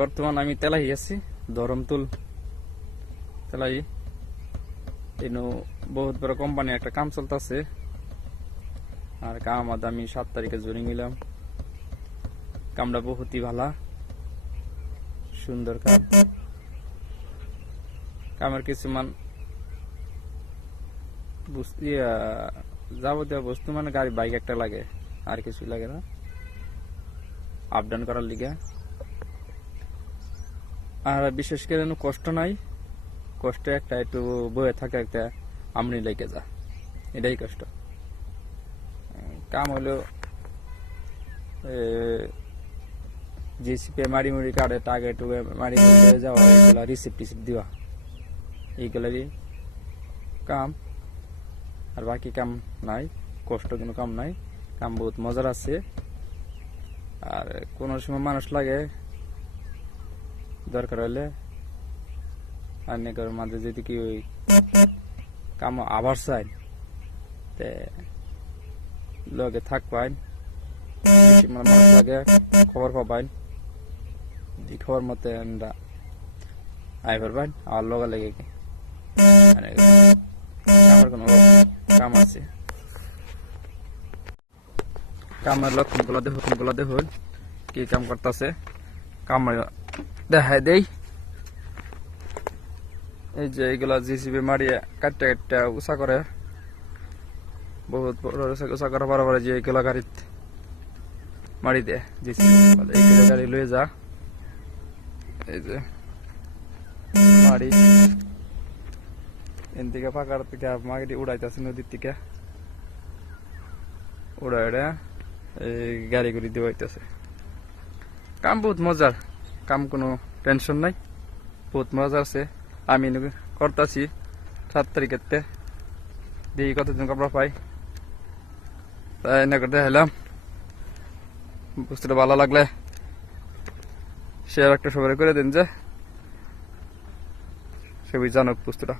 বর্তমান আমি তেলাই আছি, ধরমতুল তেলাই। এনু বহুত বড় কোম্পানি একটা কাম চলতেছে, আর কাম আদ আমি 7 তারিখে জয়েনিং নিলাম। কামটা বহুতই ভালা, সুন্দর কাম। কামের কিছুমান যাবতীয় বস্তু মানে গাড়ি বাইক একটা লাগে, আর কিছু লাগে না, আপ ডাউন করার লিগে। আর বিশেষ করে কষ্ট নাই, কষ্ট একটা একটু বয়ে থাকে, একটা আমনি লেগে যা, এটাই কষ্ট। কাম হলো জিসিপি মারি মুড়ি কাটে, টাগে টুগে মারি মুড়ি যাওয়া, এইগুলা রিসিপ্ট টিসিপ্ট দেওয়া, এইগুলারই কাম। আর বাকি কাম নাই, কষ্ট কোনো কাম নাই, কাম বহুত মজার আছে। আর কোন সময় মানুষ লাগে দরকার হলে, আর নেকার মাঝে যদি কি ওই কাম আবার চাই, তে লগে থাকবাই, মানুষ লাগে খবর পাবাই, খবর মতে আমরা আই পারবাই, আর লগে লেগে কামের কোনো কাম আছে। কামের লক্ষণ গুলা দেখুন কি কাম করতেছে, কাম দেখাই দেই। এই যে এইগুলা জিসিবি মারিয়ে কাটটা কাটটা উঁচা করে, বহুত উঁচা করা বরাবর যে এইগুলা গাড়িত মারি দেয় জিসিবি, এইগুলো গাড়ি লয়ে যা, এই যে মারি এন থেকে ফাঁকার থেকে মাটি উড়াইতেছে, নদীর থেকে উড়াই এই গাড়ি গুড়ি দিয়ে হইতেছে। কাম বহুত মজার, কাম কোনো টেনশন নাই, বহুত মজা আছে। আমি করতেছি 7 তারিখের, দেখি কতদিন কাপড় পাই, তাই এনে করতে হেলাম। বস্তুটা ভালো লাগলে শেয়ার একটা সবাই করে দিন, যে সবাই জানুক বস্তুটা।